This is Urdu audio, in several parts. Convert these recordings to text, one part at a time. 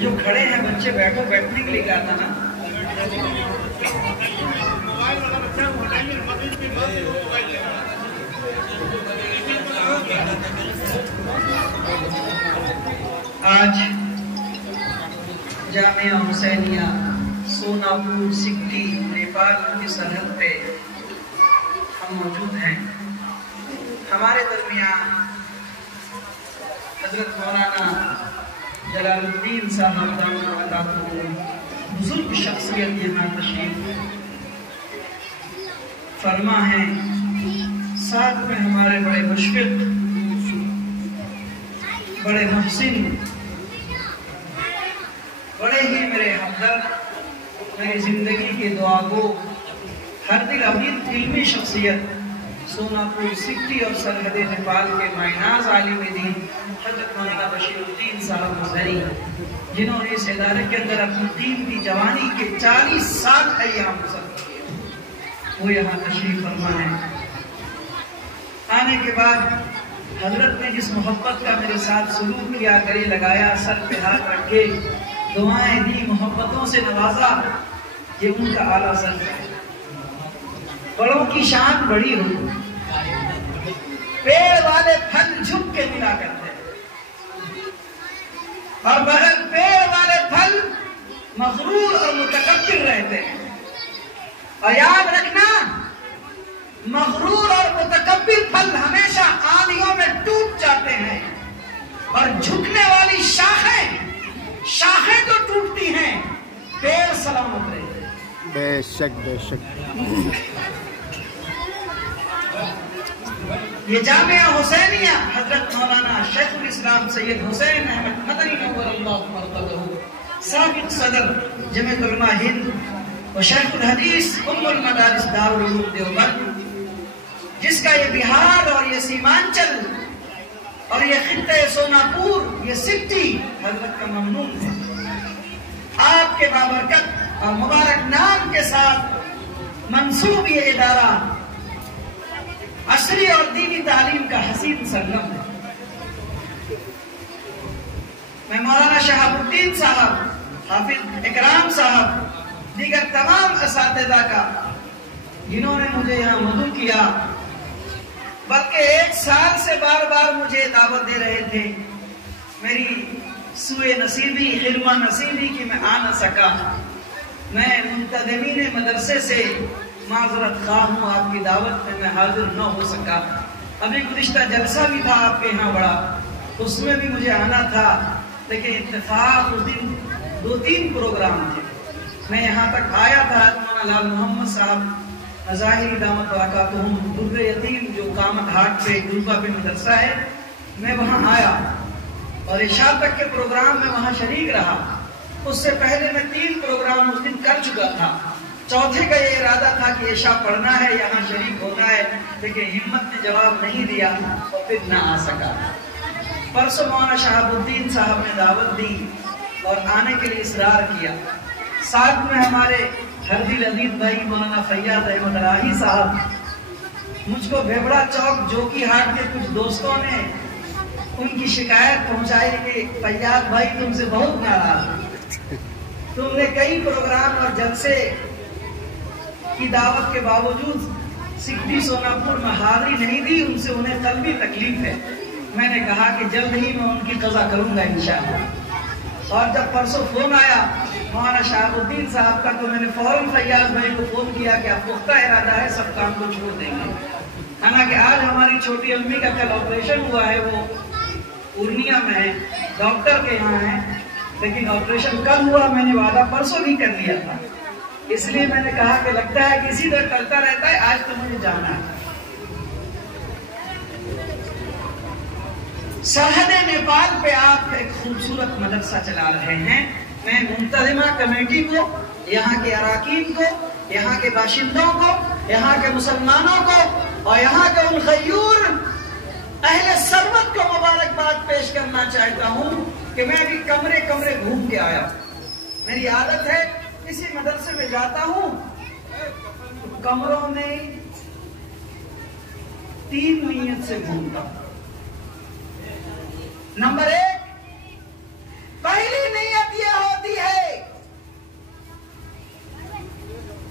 جو کھڑے ہیں بچے بیٹھو، بیٹھنے کے لیے کہا تھا نا. آج جامعہ حسینیہ سوناپور سکٹی نیپال کی سرحد پہ ہم موجود ہیں. ہمارے درمیان حضرت مولانا جلال الدین صاحب دامت بزرگ شخصیت یہاں تشریف فرما ہے. ساتھ میں ہمارے بڑے مشفق، بڑے محسن، بڑے ہی میرے ہمدرد، میری زندگی کے دعا گو، ہر دل امید علمی شخصیت سوناپور سکٹی اور سرحد نیپال کے معناز عالم دین حضرت مولانا بشیر الدین صاحب مظہری، جنہوں نے اس ادارے کے اندر اپنی دین کی جوانی کے 40 سال ایام گزر کیے، وہ یہاں تشریف فرما ہے. آنے کے بعد حضرت نے جس محبت کا میرے ساتھ سلوک کیا، گلے لگایا، سر پہ ہاتھ رکھے، دعائیں دی، محبتوں سے نوازا، یہ ان کا اعلیٰ ذوق ہے. بڑوں کی شان بڑی ہو، پیڑ والے پھل جھک کے ملا کرتے ہیں، اور بغیر پیڑ والے پھل مغرور اور متکبر رہتے ہیں. اور یاد رکھنا، مغرور اور متکبر پھل ہمیشہ آندھیوں میں ٹوٹ جاتے ہیں، اور جھکنے والی شاخیں تو ٹوٹتی ہیں، پیڑ سلامت رہتے ہیں. بے شک بے شک. یہ جامعہ حسینیہ حضرت مولانا شیخ الاسلام سید حسین احمد مدنی نور اللہ مرتبہ سابق صدر جمعیت علماء ہند و شیخ الحدیث ام المدارس دارالعلوم دیوبند، جس کا یہ بہار اور یہ سیمانچل اور یہ خطہ سوناپور، یہ سکٹی حضرت کا ممنون ہے. آپ کے بابرکت اور مبارک نام کے ساتھ منسوب یہ ادارہ عصری اور دینی تعلیم کا حسین سرگم ہے. میں مولانا شہاب الدین صاحب، حافظ اکرام صاحب، دیگر تمام اساتذہ کا، جنہوں نے مجھے یہاں مدعو کیا، بلکہ 1 سال سے بار بار مجھے دعوت دے رہے تھے، میری سوئے نصیبی، خرمہ نصیبی کہ میں آ نہ سکا. میں منتظمین مدرسے سے معذرت خواہ ہوں، آپ کی دعوت میں حاضر نہ ہو سکا. ابھی گزشتہ جلسہ بھی تھا آپ کے یہاں بڑا، اس میں بھی مجھے آنا تھا، لیکن اتفاق اس دن 2-3 پروگرام تھے. میں یہاں تک آیا تھا. مولانا لال محمد صاحب ظاہری دامت برکاتہم در یتیم جو کامت ہاٹ پہ گروپا پہ مدرسہ ہے، میں وہاں آیا اور عشاء تک کے پروگرام میں وہاں شریک رہا. اس سے پہلے میں 3 پروگرام اس دن کر چکا تھا. چوتھے کا یہ ارادہ تھا کہ عشاء پڑھنا ہے، یہاں شریک ہونا ہے، لیکن ہمت نے جواب نہیں دیا اور پھر نہ آ سکا. پرسوں مولانا شہاب الدین صاحب نے دعوت دی اور آنے کے لیے اصرار کیا. ساتھ میں ہمارے ہر دل عزیز بھائی مولانا فیاض احمد راہی صاحب. مجھ کو بھیبڑا چوک جوکی ہاٹ کے کچھ دوستوں نے ان کی شکایت پہنچائی کہ فیاض بھائی تم سے بہت ناراض ہیں، تم نے کئی پروگرام اور جلسے کی دعوت کے باوجود سکٹی سوناپور میں حاضری نہیں دی، ان سے انہیں قلبی تکلیف ہے. میں نے کہا کہ جلد ہی میں ان کی قضا کروں گا انشاءاللہ. اور جب پرسوں فون آیا مولانا شہاب الدین صاحب کا، تو میں نے فوراً فیاض بھائی کو فون کیا کہ آپ پختہ ارادہ ہے، سب کام کو چھوڑ دیں گے. حالانکہ آج ہماری چھوٹی امی کا کل آپریشن ہوا ہے، وہ پورنیہ میں ہے، ڈاکٹر کے یہاں ہے، لیکن آپریشن کل ہوا. میں نے وعدہ پرسوں نہیں کر لیا تھا، اس لیے میں نے کہا کہ لگتا ہے کہ اسی طرح چلتا رہتا ہے، آج تو مجھے جانا ہے. سرحد نیپال پہ آپ ایک خوبصورت مدرسہ چلا رہے ہیں. میں منتظمہ کمیٹی کو، یہاں کے اراکین کو، یہاں کے باشندوں کو، یہاں کے مسلمانوں کو اور یہاں کے ان غیور اہل ثروت کو مبارکباد پیش کرنا چاہتا ہوں کہ میں بھی کمرے کمرے گھوم کے آیا. میری عادت ہے کسی مدرسے میں جاتا ہوں، کمروں میں 3 نیت سے گھومتا ہوں. نمبر 1، پہلی نیت یہ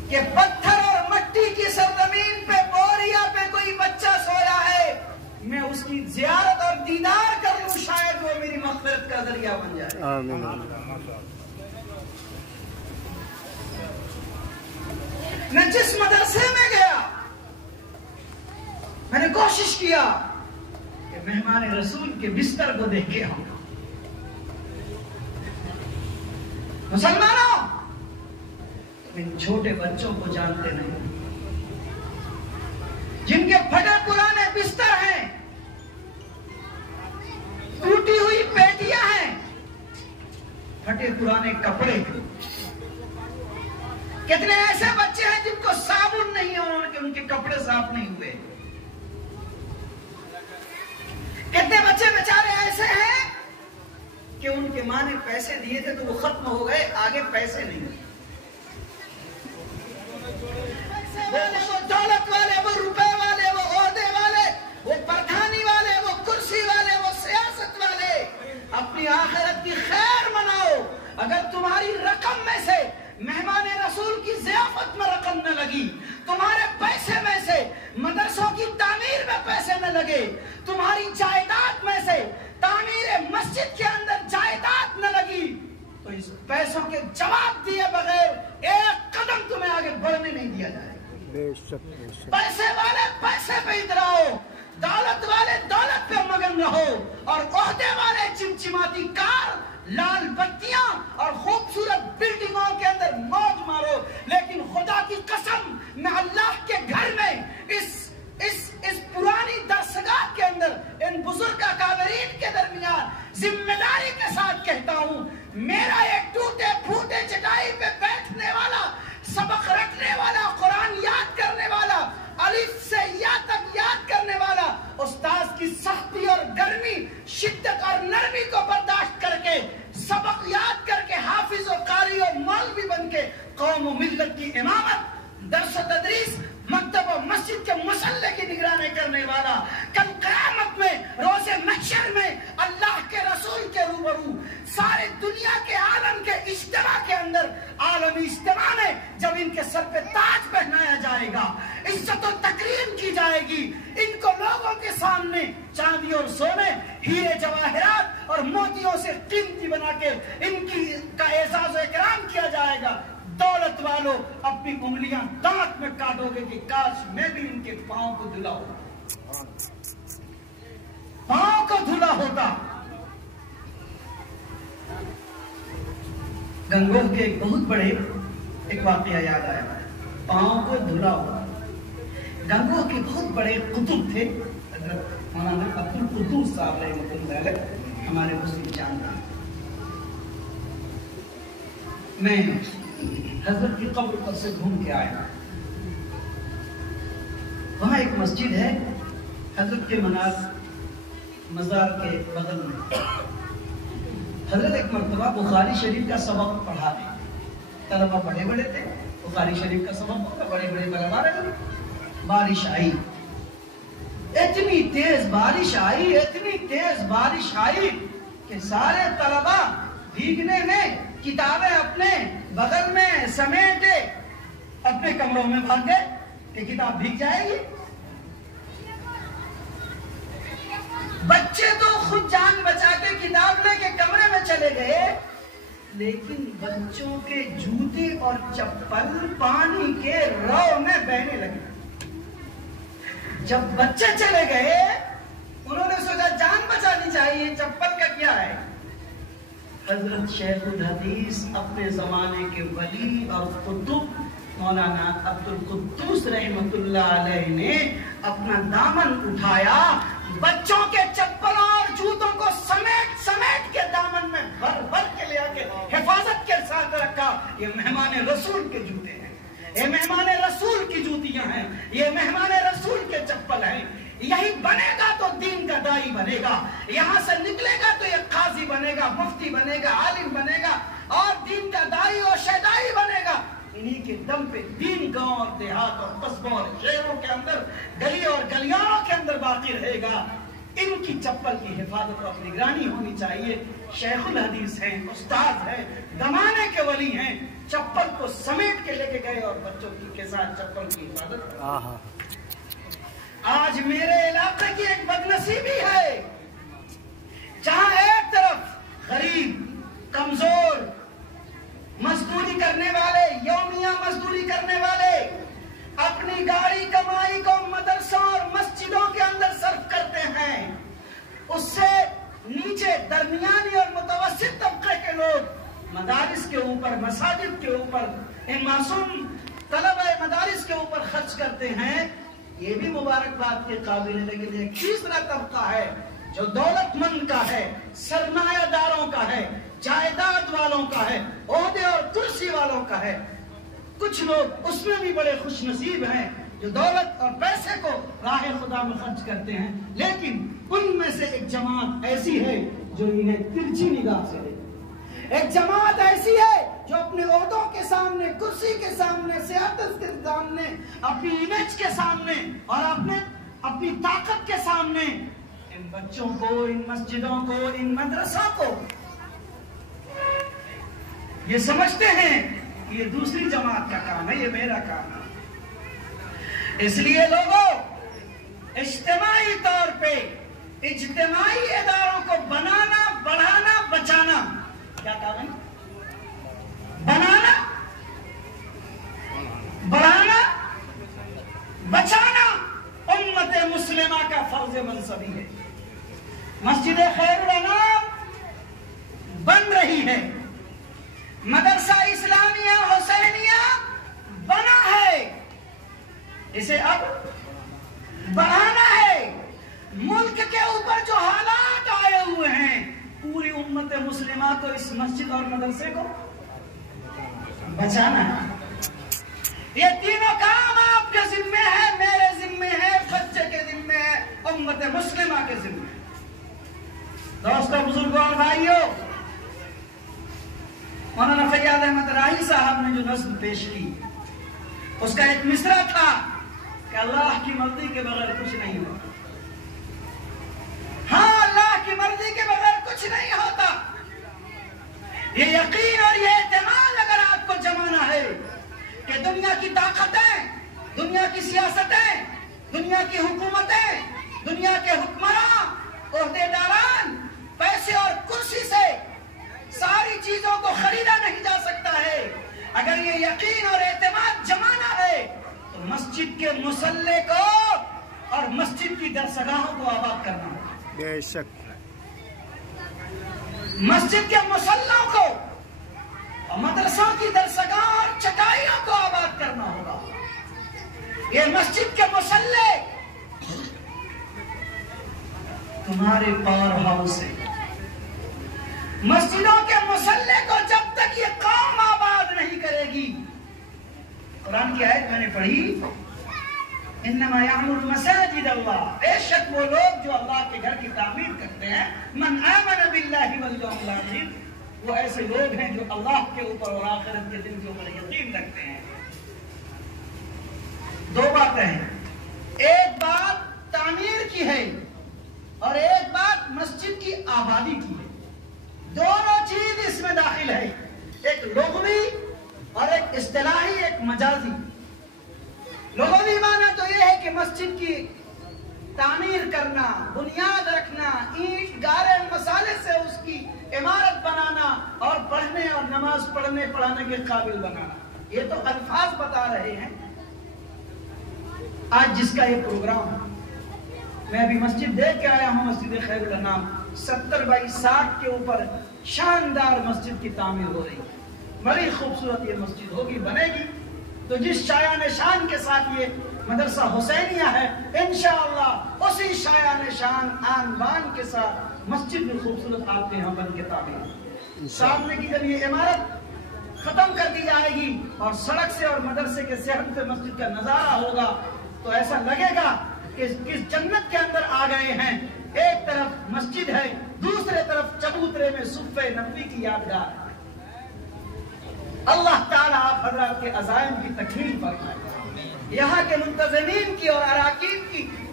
کہ پتھر اور مٹی کی سرزمین پہ بوریا پہ کوئی بچہ سویا ہے، میں اس کی زیارت اور دیدار کر لوں، شاید وہ میری مغفرت کا ذریعہ بن جائے۔ آمین۔ میں جس مدرسے میں گیا، میں نے کوشش کیا کہ مہمان رسول کے بستر کو دیکھے ہوں۔ مسلمانوں، ان چھوٹے بچوں کو جانتے نہیں جن کے پھٹے پرانے بستر ہیں، ٹوٹی ہوئی پیٹیاں ہیں، پھٹے پرانے کپڑے ہیں۔ کتنے ایسے بچے ہیں جن کو صابن نہیں ہے اور ان کے کپڑے صاف نہیں ہوئے۔ کتنے بچے بیچارے ایسے ہیں کہ ان کے ماں نے پیسے دیے تھے تو وہ ختم ہو گئے، آگے پیسے نہیں۔ وہ دولت والے، وہ روپے والے، وہ عہدے والے، وہ پردھانی والے، وہ کرسی والے، وہ سیاست والے، اپنی آخرت کی خیر مناؤ۔ اگر تمہاری رقم میں سے مہمان رسول کی ضیافت میں رقم نہ لگی، تمہارے پیسے میں سے مدرسوں کی تعمیر میں پیسے نہ لگے، تمہاری جائیداد میں سے تعمیر مسجد کے اندر جائیداد نہ لگی، تو اس پیسوں کے جواب دیے بغیر ایک قدم تمہیں آگے بڑھنے نہیں دیا جائے۔ پیسے والے پیسے پہ اتراؤ، دولت والے دولت پہ مگن رہو، اور عہدے والے چمچماتی کار، لال بتیاں اور خوبصورت بلڈنگوں کے اندر موج مارو۔ لیکن خدا کی قسم، میں اللہ کے گھر میں اس پرانی درسگاہ کے اندر ان بزرگ اکابرین کے درمیان ذمہ داری کے ساتھ کہتا ہوں، میرا ایک ٹوٹے پھوٹے چٹائی پہ بیٹھنے والا، سبق رٹنے والا، قرآن یاد کرنے والا، الف سے یا تک یاد کرنے والا، استاذ کی سختی اور گرمی، شدت اور نرمی کو برداشت کر کے، سبق یاد کر کے، حافظ و قاری و مولوی بن کے قوم و ملت کی امامت، درس و تدریس، مکتب و مسجد کے مسلح کی نگرانی کرنے والا، کل قیامت میں، روز محشر میں اللہ کے رسول کے روبرو سارے دنیا کے عالم کے اجتماع کے اندر، عالمی اجتماع میں جب ان کے سر پہ تاج پہنایا جائے گا، عزت و تکریم کی جائے گی، ان کو لوگوں کے سامنے چاندی اور سونے، ہیرے جواہرات اور موتیوں سے قیمتی بنا کے ان کا اعزاز و اکرام کیا جائے گا۔ دولت والوں اپنی انگلیاں دانت میں کاٹو گے کہ کاش میں بھی ان کے پاؤں کو دھلا ہوتا، پاؤں کو دھلا ہوتا۔ گنگوہ کے ایک بہت بڑے ایک واقعہ یاد آیا، پاؤں کو دھلا ہوتا۔ گنگوہ کے بہت بڑے قطب تھے، حضرت مولانا عبد القدوس صاحب رحمۃ اللہ علیہ، ہمارے مسلم جانتے ہیں۔ میں حضرت کی قبر پر سے گھوم کے آیا، وہاں ایک مسجد ہے حضرت کے مزار کے بغل میں۔ حضرت ایک مرتبہ بخاری شریف کا سبق پڑھا دے، طلبہ بڑے بڑے تھے، بخاری شریف کا سبق ہوگا، بڑے بڑے طلبہ رہے۔ بارش آئی، اتنی تیز بارش آئی، اتنی تیز بارش آئی کہ سارے طلبہ بھیگنے میں کتابیں اپنے بغل میں سمیٹے اپنے کمروں میں بھاگ گئے کہ کتاب بھیگ جائے گی۔ بچے تو خود جان بچا کے کتاب لے کے کمرے میں چلے گئے، لیکن بچوں کے جوتے اور چپل پانی کے رو میں بہنے لگے۔ جب بچے چلے گئے، انہوں نے سوچا جان بچانی چاہیے، چپل کا کیا ہے۔ حضرت شیخ الحدیث اپنے زمانے کے ولی اور قطب مولانا عبد القدوس رحمۃ اللہ علیہ نے اپنا دامن اٹھایا، بچوں کے چپلوں اور جوتوں کو سمیٹ کے دامن میں بھر کے لے آ کے حفاظت کے ساتھ رکھا۔ یہ مہمان رسول کے جوتے ہیں، یہ مہمان رسول کی جوتیاں ہیں، یہ مہمان رسول کے چپل ہیں۔ یہی بنے گا تو دین کا دائی بنے گا، یہاں سے نکلے گا تو یہ قاضی بنے گا، مفتی بنے گا، عالم بنے گا اور دین کا دائی اور شہدائی بنے گا۔ انہی کے دم پہ دین گاؤں اور دیہات اور قصبوں اور شہروں کے اندر، گلی اور گلیاں کے اندر باقی رہے گا۔ ان کی چپل کی حفاظت اور نگرانی ہونی چاہیے. شیخ الحدیث ہیں، استاد ہیں، زمانے کے ولی ہیں، چپل کو سمیٹ کے لے کے گئے اور بچوں کے ساتھ چپل کی حفاظت. آج میرے علاقے کی ایک بدنصیبی ہے جہاں ایک طرف غریب، کمزور، مزدوری کرنے والے، یومیہ مزدوری کرنے والے اپنی گاڑی کمائی کو مدرسوں اور مسجدوں کے اندر صرف کرتے ہیں. اس سے نیچے درمیانی اور متوسط طبقے کے لوگ مدارس کے اوپر، مساجد کے اوپر، ان معصوم طلبہ مدارس کے اوپر خرچ کرتے ہیں. یہ بھی مبارکباد کے قابل ہے. لیکن ایک تیسرا طبقہ ہے جو دولت مند کا ہے، سرمایہ داروں کا ہے، جائیداد والوں کا ہے، عہدے اور کرسی والوں کا ہے. کچھ لوگ اس میں بھی بڑے خوش نصیب ہیں جو دولت اور پیسے کو راہ خدا میں خرچ کرتے ہیں. لیکن ان میں سے ایک جماعت ایسی ہے جو انہیں ترچھی نگاہ سے دیکھتی ہے. ایک جماعت ایسی ہے جو اپنے عہدوں کے سامنے، کرسی کے سامنے، سیاست کے سامنے، اپنی امیج کے سامنے اور اپنی طاقت کے سامنے ان بچوں کو، ان مسجدوں کو، ان مدرسوں کو یہ سمجھتے ہیں کہ یہ دوسری جماعت کا کام ہے، یہ میرا کام ہے. اس لیے لوگوں، اجتماعی طور پہ اجتماعی اداروں کو بنانا، بڑھانا، بچانا. کیا کام ہے؟ بنانا، بڑھانا، بچانا امت مسلمہ کا فرض منصبی ہے. مسجد خیر الانام بن رہی ہے، مدرسہ اسلامیہ حسینیہ بنا ہے، اسے اب بڑھانا ہے. ملک کے اوپر جو حالات آئے ہوئے ہیں، پوری امت مسلمہ کو اس مسجد اور مدرسے کو بچانا ہے. یہ تینوں کام آپ کے ذمہ ہے، میرے ذمہ ہے، بچے کے ذمہ ہے، امت مسلمہ کے ذمہ ہے. دوستو، بزرگوں اور بھائیوں، مولانا فیاض احمد راہی صاحب نے جو نظم پیش کی، اس کا ایک مصرع تھا کہ اللہ کی مرضی کے بغیر کچھ نہیں ہوتا. ہاں، اللہ کی مرضی کے بغیر کچھ نہیں ہوتا. یہ یقین اور یہ اعتماد اگر آپ کو جمانا ہے کہ دنیا کی طاقتیں، دنیا کی سیاستیں، دنیا کی حکومتیں، دنیا کے حکمراں، عہدیداران پیسے اور کرسی سے ساری چیزوں کو خریدا نہیں جا سکتا ہے، اگر یہ یقین اور اعتماد جمانا ہے تو مسجد کے مصلی کو اور مسجد کی درسگاہوں کو آباد کرنا ہوگا. بے شک. مسجد کے مصلوں کو اور مدرسوں کی درسگاہوں اور چٹائیوں کو آباد کرنا ہوگا. یہ مسجد کے مصلی تمہارے پاور ہاؤس ہے. مسجدوں کے مصلی کو جب تک یہ قوم آباد نہیں کرے گی، قرآن کی آیت میں نے پڑھی، انما یعمر مساجد اللہ، بے شک وہ لوگ جو اللہ کے گھر کی تعمیر کرتے ہیں، من آمن باللہ والیوم الآخر، وہ ایسے لوگ ہیں جو اللہ کے اوپر اور آخرت کے دن کے اوپر یقین رکھتے ہیں. دو باتیں ہیں، ایک بات تعمیر کی ہے اور ایک بات مسجد کی آبادی کی ہے. دونوں چیز اس میں داخل ہے، ایک لغوی اور ایک اصطلاحی، ایک مجازی. لغوی معنی تو یہ ہے کہ مسجد کی تعمیر کرنا، بنیاد رکھنا، اینٹ گارے مسالے سے اس کی عمارت بنانا اور پڑھنے اور نماز پڑھانے کے قابل بنانا. یہ تو الفاظ بتا رہے ہیں. آج جس کا یہ پروگرام، میں ابھی مسجد دیکھ کے آیا ہوں، مسجد خیر الانام 70x60 کے اوپر شاندار مسجد کی تعمیر ہو رہی ہے. بڑی خوبصورت یہ مسجد ہوگی، بنے گی. تو جس شایان شان کے ساتھ یہ مدرسہ حسینیہ ہے، انشاءاللہ اسی شایان شان آن بان کے ساتھ مسجد بھی خوبصورت آپ کے یہاں بن کے تعمیر. سامنے کی جب یہ عمارت ختم کر دی جائے گی اور سڑک سے اور مدرسے کے صحن سے مسجد کا نظارہ ہوگا تو ایسا لگے گا کہ کس جنت کے اندر آ گئے ہیں. ایک طرف مسجد ہے، دوسرے طرف چبوترے میں صفحہ نبوی کی یادگار. اللہ تعالیٰ آپ حضرات کے عزائم کی تکمیل فرمائے، یہاں کے منتظمین کی اور اراکین کی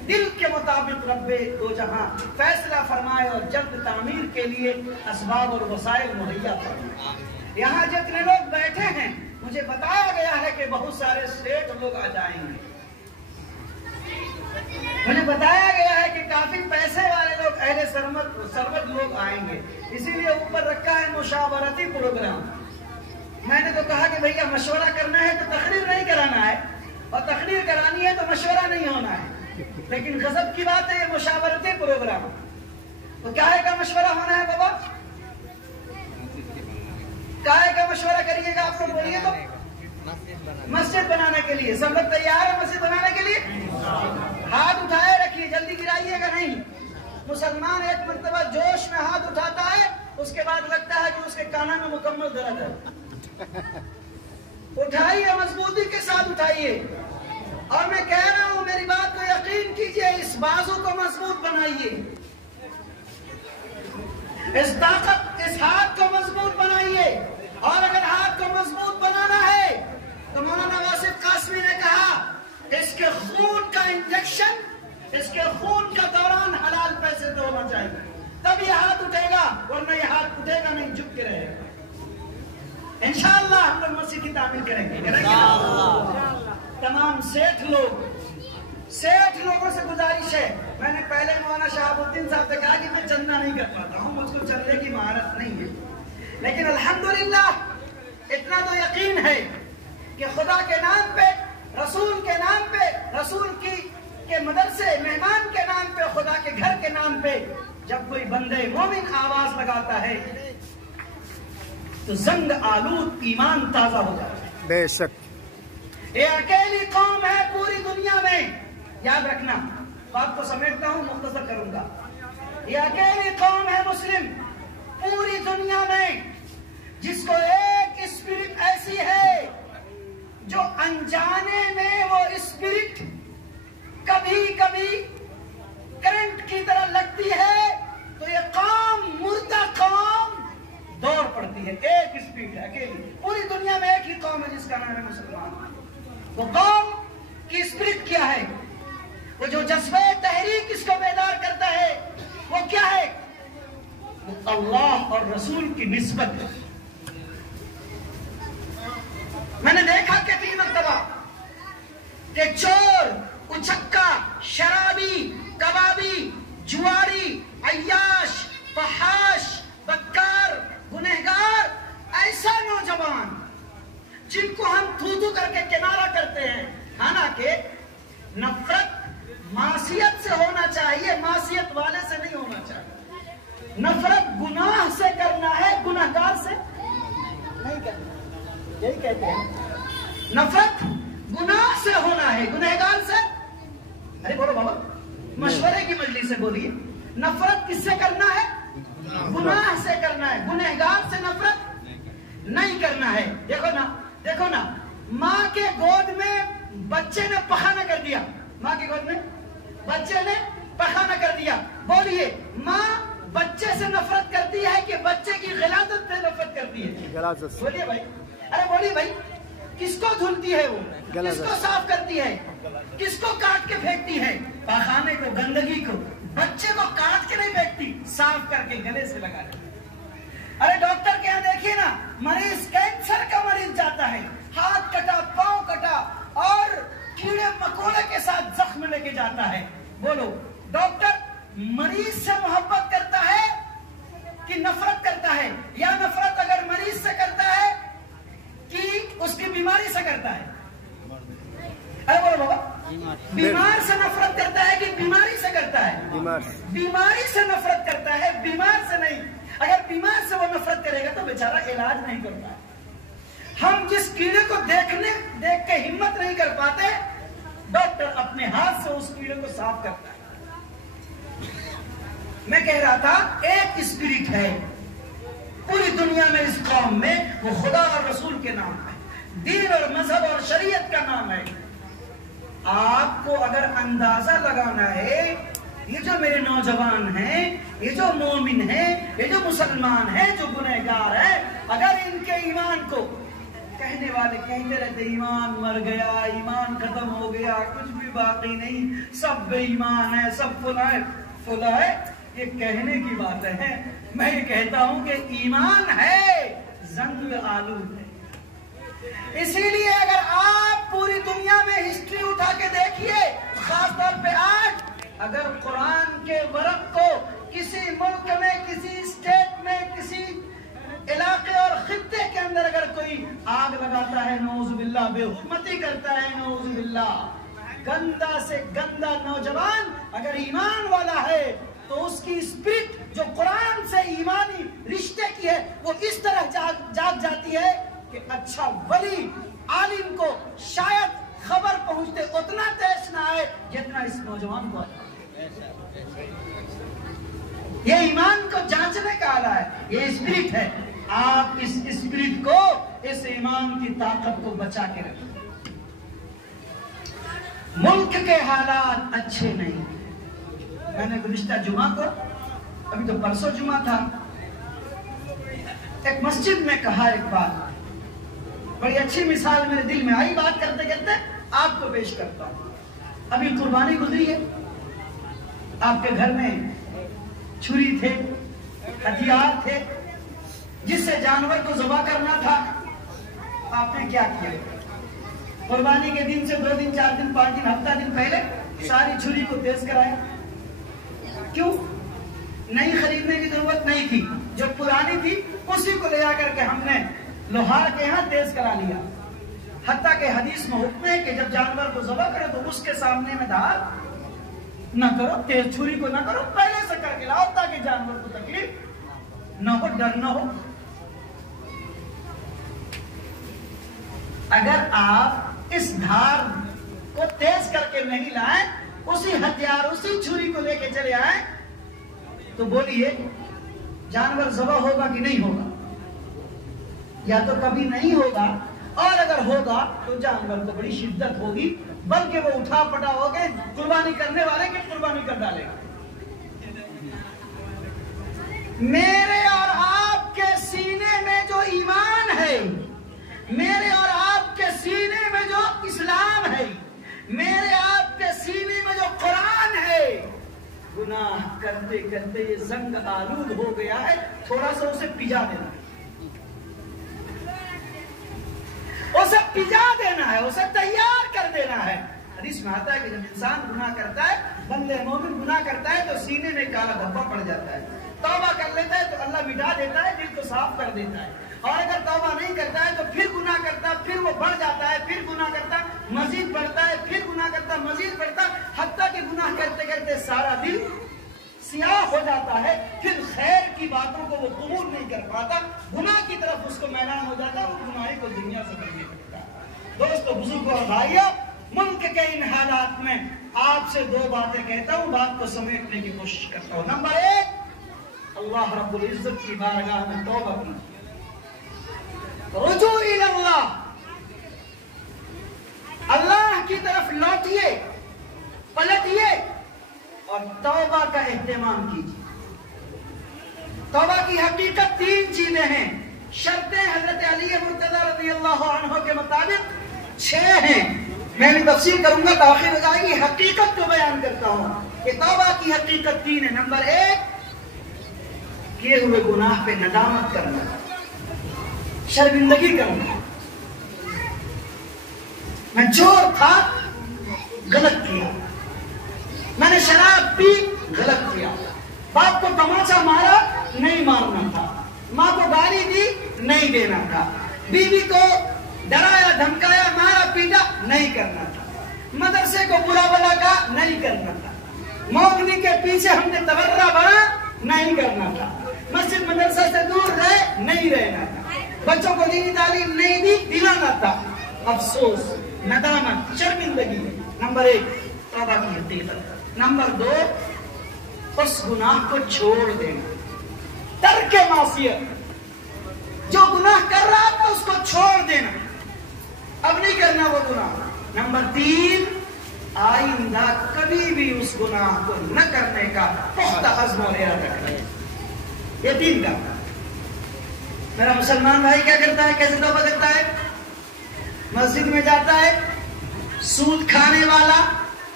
دل کے مطابق رب دو جہاں فیصلہ فرمائے اور جلد تعمیر کے لیے اسباب اور وسائل مہیا فرمائے۔ یہاں جتنے لوگ بیٹھے ہیں مجھے بتایا گیا ہے کہ بہت سارے سیٹ لوگ آ جائیں گے، مجھے بتایا گیا ہے کہ کافی پیسے والے لوگ، اہل ثروت لوگ آئیں گے، اسی لیے اوپر رکھا ہے مشاورتی پروگرام۔ میں نے تو کہا کہ بھیا مشورہ کرنا ہے تو تقریر نہیں کرانا ہے، اور تقریر کرانی ہے تو مشورہ نہیں ہونا ہے، لیکن غضب کی بات ہے یہ مشاورتی پروگرام۔ تو کیا کا مشورہ ہونا ہے بابا؟ کیا کا مشورہ کریے گا آپ کو بولیے تو؟ مسجد بنانے کے لیے سب لوگ تیار ہیں؟ مسجد بنانے کے لیے ہاتھ اٹھائے رکھیے، جلدی گرائیے گا نہیں۔ مسلمان ایک مرتبہ جوش میں ہاتھ اٹھاتا ہے، اس کے بعد لگتا ہے کہ اس کے کانوں میں مکمل درد ہے۔ اٹھائیے، مضبوطی کے ساتھ اٹھائیے، اور میں کہہ رہا ہوں میری بات کو یقین کیجئے، اس بازو کو مضبوط بنائیے، اس طاقت، اس ہاتھ کو مضبوط بنائیے۔ اور اگر ہاتھ کو مضبوط بنانا ہے تو مولانا واصف قاسمی نے کہا اس کے خون کا انجیکشن، اس کے خون کا دوران حلال پیسے سے ہونا چاہیے، تب یہ ہاتھ اٹھے گا، ورنہ یہ ہاتھ اٹھے گا نہیں، جھک کے رہے گا۔ انشاءاللہ ہم لوگ مسجد کی تعمیر کریں گے۔ تمام سیٹھ لوگوں سے گزارش ہے، میں نے پہلے مولانا شہاب الدین صاحب سے کہا کہ میں چندہ نہیں کر پاتا ہوں، مجھ کو چندے کی مہارت نہیں ہے، لیکن الحمدللہ اتنا تو یقین ہے کہ خدا کے نام پہ، رسول کے نام پہ، رسول کے مدرسے، مہمان کے نام پہ، خدا کے گھر کے نام پہ جب کوئی بندے مومن آواز لگاتا ہے تو زنگ آلود ایمان تازہ ہو جاتا ہے۔ بے شک یہ اکیلی قوم ہے پوری دنیا میں، یاد رکھنا، بات کو سمیٹتا ہوں، مختصر کروں گا۔ یہ اکیلی قوم ہے مسلم پوری دنیا میں جس کو ایک اسپرٹ ایسی ہے جو انجانے میں وہ اسپرٹ کبھی کبھی کرنٹ کی طرح لگتی ہے تو یہ قوم، مردہ قوم دوڑ پڑتی ہے۔ ایک اسپرٹ ہے اکیلی پوری دنیا میں، ایک ہی قوم ہے جس کا نام ہے مسلمان۔ وہ قوم کی اسپرٹ کیا ہے؟ وہ جو جذبہ تحریک اس کو بیدار کرتا ہے وہ کیا ہے؟ وہ اللہ اور رسول کی نسبت ہے۔ میں نے دیکھا کتنی مرتبہ کہ چور، اچھکا، شرابی، کبابی، جواری، عیاش، فحاش، بدکار، گنہگار، ایسا نوجوان جن کو ہم تھو کر کے کنارہ کرتے ہیں، حالانکہ نفرت معصیت سے ہونا چاہیے، معصیت والے سے نہیں ہونا چاہیے۔ نفرت گناہ سے کرنا ہے، گنہگار سے نہیں کرنا، یہی کہتے ہیں۔ نفرت گناہ سے ہونا ہے، گنہگار سے، ارے بولو بابا، مشورے کی مجلس سے بولیے، نفرت کس سے کرنا ہے؟ گناہ سے کرنا ہے، گنہگار سے نفرت نہیں کرنا ہے۔ دیکھو نا، ماں کے گود میں بچے نے پخانہ کر دیا، ماں کی گود میں بچے نے پخانہ کر دیا، بولیے ماں بچے سے نفرت کرتی ہے کہ بچے کی غلاظت سے نفرت کرتی ہے؟ بولیے بھائی، ارے بولیے بھائی، کس کو دھلتی ہے وہ؟ کس کو صاف کرتی ہے؟ کس کو کاٹ کے پھینکتی ہے؟ پخانے کو، گندگی کو، بچے کو کاٹ کے نہیں پھینکتی، صاف کر کے گلے سے لگا دیتی۔ ارے ڈاکٹر کے یہاں دیکھیے نا، مریض کینسر کا مریض جاتا ہے، ہاتھ کٹا، پاؤں کٹا اور کیڑے مکوڑے کے ساتھ زخم لے کے جاتا ہے، بولو ڈاکٹر مریض سے محبت کرتا ہے کہ نفرت کرتا ہے؟ یا نفرت اگر مریض سے کرتا ہے کہ اس کی بیماری سے کرتا ہے؟ ارے بولو بابا، بیمار سے نفرت کرتا ہے کہ بیماری سے کرتا ہے؟ بیماری سے نفرت کرتا ہے، بیمار سے نہیں۔ اگر بیمار سے وہ نفرت کرے گا تو بیچارہ علاج نہیں کرتا۔ ہم جس کیڑے کو دیکھ کے ہمت نہیں کر پاتے، ڈاکٹر اپنے ہاتھ سے اس کیڑے کو صاف کرتا ہے۔ میں کہہ رہا تھا ایک اسپرٹ ہے پوری دنیا میں، اس قوم میں، وہ خدا اور رسول کے نام ہے، دین اور مذہب اور شریعت کا نام ہے۔ آپ کو اگر اندازہ لگانا ہے، یہ جو میرے نوجوان ہیں، یہ جو مومن ہیں، یہ جو مسلمان ہیں، جو گنہگار ہیں، اگر ان کے ایمان کو، کہنے والے کہتے رہتے ایمان مر گیا، ایمان ختم ہو گیا، کچھ بھی بھی باقی نہیں، سب بے ایمان ہے، سب فلا ہے، یہ کہنے کی بات ہے۔ میں یہ کہتا ہوں کہ ایمان ہے، زنگ آلود ہے۔ اسی لیے اگر آپ پوری دنیا میں ہسٹری اٹھا کے دیکھیے، خاص طور پہ آج اگر قرآن کے ورق کو کسی ملک میں، کسی اسٹیٹ میں، کسی علاقے اور خطے کے اندر اگر کوئی آگ لگاتا ہے، نعوذ باللہ، بے حرمتی کرتا ہے، نعوذ باللہ، گندا سے گندا نوجوان اگر ایمان والا ہے تو اس کی اسپرٹ جو قرآن سے ایمانی رشتے کی ہے وہ اس طرح جاگ جاتی ہے کہ اچھا ولی عالم کو شاید خبر پہنچتے اتنا تیز نہ آئے جتنا اس نوجوان کو آئے۔ یہ ایمان کو جانچنے کا آلہ ہے، یہ اسپرٹ ہے۔ آپ اس اسپرٹ کو، اس ایمان کی طاقت کو بچا کے رکھیں۔ ملک کے حالات اچھے نہیں۔ میں نے گزشتہ جمعہ کو، ابھی تو پرسوں جمعہ تھا، ایک مسجد میں کہا ایک بات، بڑی اچھی مثال میرے دل میں آئی، بات کرتے کرتے آپ کو پیش کرتا ہوں۔ ابھی قربانی گزری ہے، آپ کے گھر میں چھری تھے، ہتھیار تھے، جس سے جانور کو ذبح کرنا تھا، آپ نے کیا کیا؟ قربانی کے دن سے 2 دن، 4 دن، 5 دن، ہفتہ دن پہلے ساری چھری کو تیز کرایا۔ کیوں؟ نئی خریدنے کی ضرورت نہیں تھی، جو پرانی تھی اسی کو لے جا کر کے ہم نے لوہار کے یہاں تیز کرا لیا۔ حتیٰ کہ حدیث میں حکم ہے کہ جب جانور کو ذبح کرو تو اس کے سامنے میں دھار نہ کرو، تیز چھری کو نہ کرو، پہلے سے کر کے لاؤ تاکہ جانور کو تکلیف نہ ہو، ڈر نہ ہو۔ اگر آپ اس دھار کو تیز کر کے نہیں لائیں، اسی ہتھیار، اسی چھری کو لے کے چلے آئیں، تو بولیے جانور ذبح ہوگا کہ نہیں ہوگا؟ یا تو کبھی نہیں ہوگا، اور اگر ہوگا تو جانور کو بڑی شدت ہوگی، بلکہ وہ اٹھا پٹا ہو گئے قربانی کرنے والے کی قربانی کر ڈالے گا۔ میرے اور آپ کے سینے میں جو ایمان ہے، میرے اور آپ کے سینے میں جو اسلام ہے، میرے آپ کے سینے میں جو قرآن ہے، گناہ کرتے کرتے یہ زنگ آلود ہو گیا ہے، تھوڑا سا اسے پجا دینا ہے، اسے پجا دینا ہے، اسے تیار کر دینا ہے۔ حدیث میں آتا ہے کہ جب انسان گناہ کرتا ہے، بندے مومن گناہ کرتا ہے تو سینے میں کالا دھبا پڑ جاتا ہے، توبہ کر لیتا ہے تو اللہ مٹا دیتا ہے، دل کو صاف کر دیتا ہے، اور اگر توبہ نہیں کرتا ہے تو پھر گناہ کرتا ہے، پھر وہ بڑھ جاتا ہے، پھر گناہ کرتا مزید بڑھتا ہے، پھر گناہ کرتا مزید بڑھتا، حتیٰ کہ گناہ کرتے کرتے سارا دل سیاہ ہو جاتا ہے، پھر خیر کی باتوں کو وہ قبول نہیں کر پاتا، گناہ کی طرف اس کو میلان ہو جاتا ہے، وہ گناہی کو دنیا سے کرنے لگتا ہے۔ دوستو، بزرگوں اور بھائیوں، ملک کے ان حالات میں آپ سے 2 باتیں کہتا ہوں، بات کو سمیٹنے کی کوشش کرتا ہوں۔ نمبر 1، اللہ رب العزت کی بارگاہ میں توبہ کی، رجوع الی اللہ، اللہ کی طرف لوٹیے، پلٹیے اور توبہ کا اہتمام کیجیے۔ توبہ کی حقیقت 3 چیزیں ہیں، شرطیں حضرت علی مرتضی رضی اللہ عنہ کے مطابق 6 ہیں، میں بھی تفصیل کروں گا، تاخیر ہو جائے گی، حقیقت کو بیان کرتا ہوں کہ توبہ کی حقیقت 3 ہے۔ نمبر 1، کیے ہوئے گناہ پہ ندامت کرنا، شرمندگی کرنا۔ میں چور تھا، غلط کیا، میں نے شراب پی، غلط کیا، باپ کو تماچا مارا، نہیں مارنا تھا، ماں کو گالی دی، نہیں دینا تھا، بیوی کو ڈرایا دھمکایا مارا پیٹا، نہیں کرنا تھا، مدرسے کو برا بلا کہا، نہیں کرنا تھا، مولوی کے پیچھے ہم نے تبرہ بڑھا، نہیں کرنا تھا، مسجد مدرسہ سے دور رہے، نہیں رہنا تھا، بچوں کو دینی تعلیم نہیں دی، دلانا تھا۔ افسوس، ندامت، شرمندگی۔ نمبر 1، توبہ کی حقیقت۔ نمبر 2، اس گناہ کو چھوڑ دینا، ترک معصیت، جو گناہ کر رہا تھا اس کو چھوڑ دینا، اب نہیں کرنا وہ گناہ۔ نمبر 3، آئندہ کبھی بھی اس گناہ کو نہ کرنے کا پختہ عزم اور ارادہ کرنا۔ یہ 3 کا میرا مسلمان بھائی کیا کرتا ہے، کیسے توبہ کرتا ہے؟ مسجد میں جاتا ہے، سود کھانے والا،